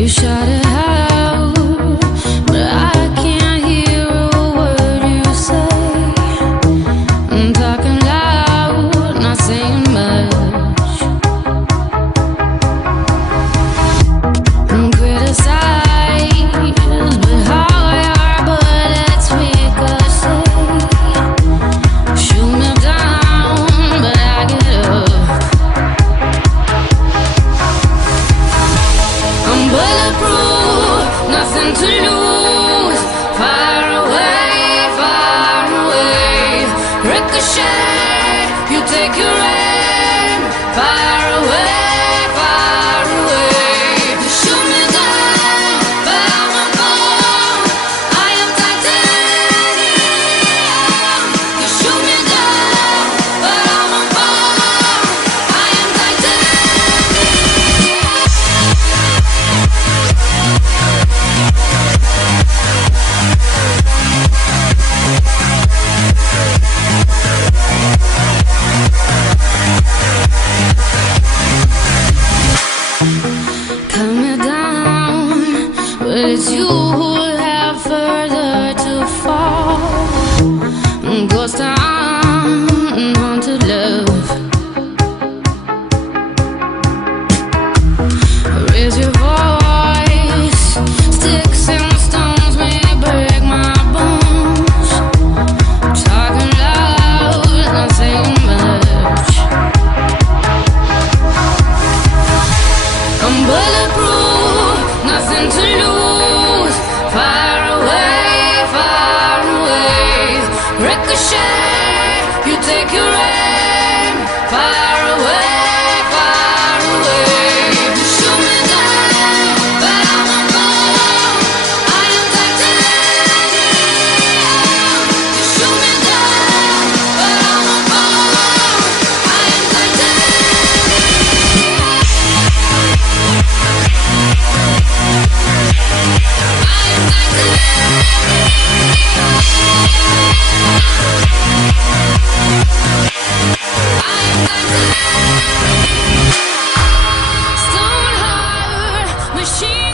You shout it out, but I can't hear a word you say. I'm talking loud, not saying much. I'm criticized, but how your bullets ricochet. Shoot me down, but I get up. I'm bulletproof, nothing to lose. Far away, far away. Ricochet, you take your aim. Far away, far away. You shoot me down, but I won't fall. I am titanium. You shoot me down, but I won't fall. I am titanium. Cut me down, but it's you who have further to fall. Ghost town, haunted love. Raise your voice, sticks and stones may break my bones. Talking loud, not saying much. I'm bulletproof, nothing to lose. Far away, far away. Ricochet, you take your aim. Far away, far away. You shoot me down, but I won't fall. I am titanium. You shoot me down, but I won't fall. I am Stone heart, machine.